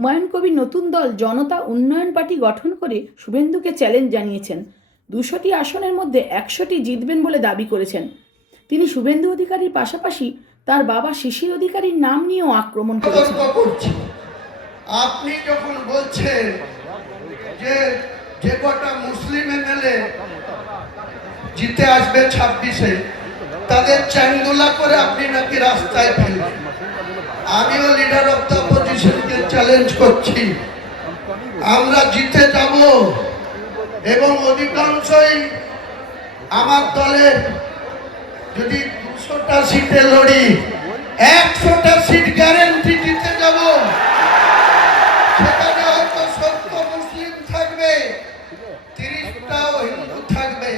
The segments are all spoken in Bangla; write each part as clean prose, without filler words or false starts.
হুমায়ুন কবির নতুন দল জনতা উন্নয়ন পার্টি গঠন করে শুভেন্দুকে চ্যালেঞ্জ জানিয়েছেন। 200টি আসনের মধ্যে 100টি জিতবেন বলে দাবি করেছেন তিনি। শুভেন্দু অধিকারীর পাশাপাশি তার বাবা শিশির অধিকারীর নাম নিয়েও আক্রমণ করেছেন। আপনি যখন বলছেন যে কটা মুসলিম এমএলএ জিতে আসবে 26-এ, তাদের চ্যাংদোলা করে আপনি নাকি রাস্তায় ফেলবেন। আমিও লিডার অফ দ্য অপোজিশনকে চ্যালেঞ্জ করছি, আমরা জিতে যাব এবং অধিকাংশই আমার দলের যদি 200টা সিটে লড়ি 100টা সিট গ্যারেন্টি জিতে যাব। সেখানে হয়তো 70 মুসলিম থাকবে, 30টাও হিন্দু থাকবে।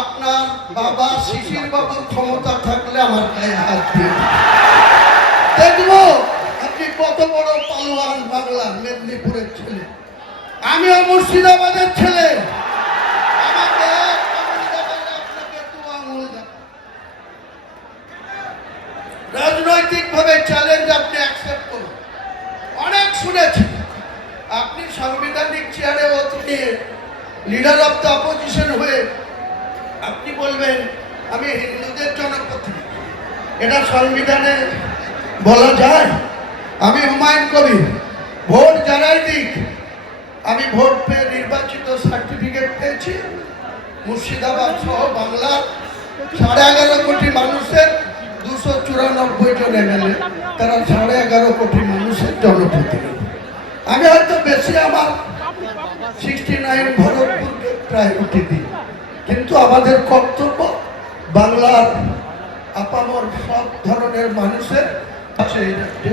আপনার বাবা শিশির বাবুর ক্ষমতা থাকলে আমার গায়ে হাত দিয়ে দেখবো আপনি কত বড় পালোয়ান। বাংলার মেদিনীপুরের ছেলে, আমিও মুর্শিদাবাদের ছেলে। আমাকে আপনাকে রাজনৈতিক ভাবে চ্যালেঞ্জ আপনি অ্যাকসেপ্ট করুন। অনেক শুনেছি আপনি সাংবিধানিক চেয়ারে অতিথি লিডার অফ দ্য অপোজিশন হয়ে আপনি বলবেন আমি হিন্দুদের জনপ্রতিনিধি। এটা সংবিধানে বলা যায়? আমি হুমায়ুন কবির, ভোট যারাই দিক, আমি ভোট পেয়ে নির্বাচিত সার্টিফিকেট পেয়েছি। মুর্শিদাবাদ সহ বাংলার 11.5 কোটি মানুষের 294 জন এমএলএ, তারা 11.5 কোটি মানুষের জনপ্রতিনিধি। আমি হয়তো বেশি আমার 69 ভরতপুরকে প্রায়োরিটি দিই, কিন্তু আমাদের কর্তব্য বাংলার আপামর সব ধরনের মানুষের আছে এই রাজ্যে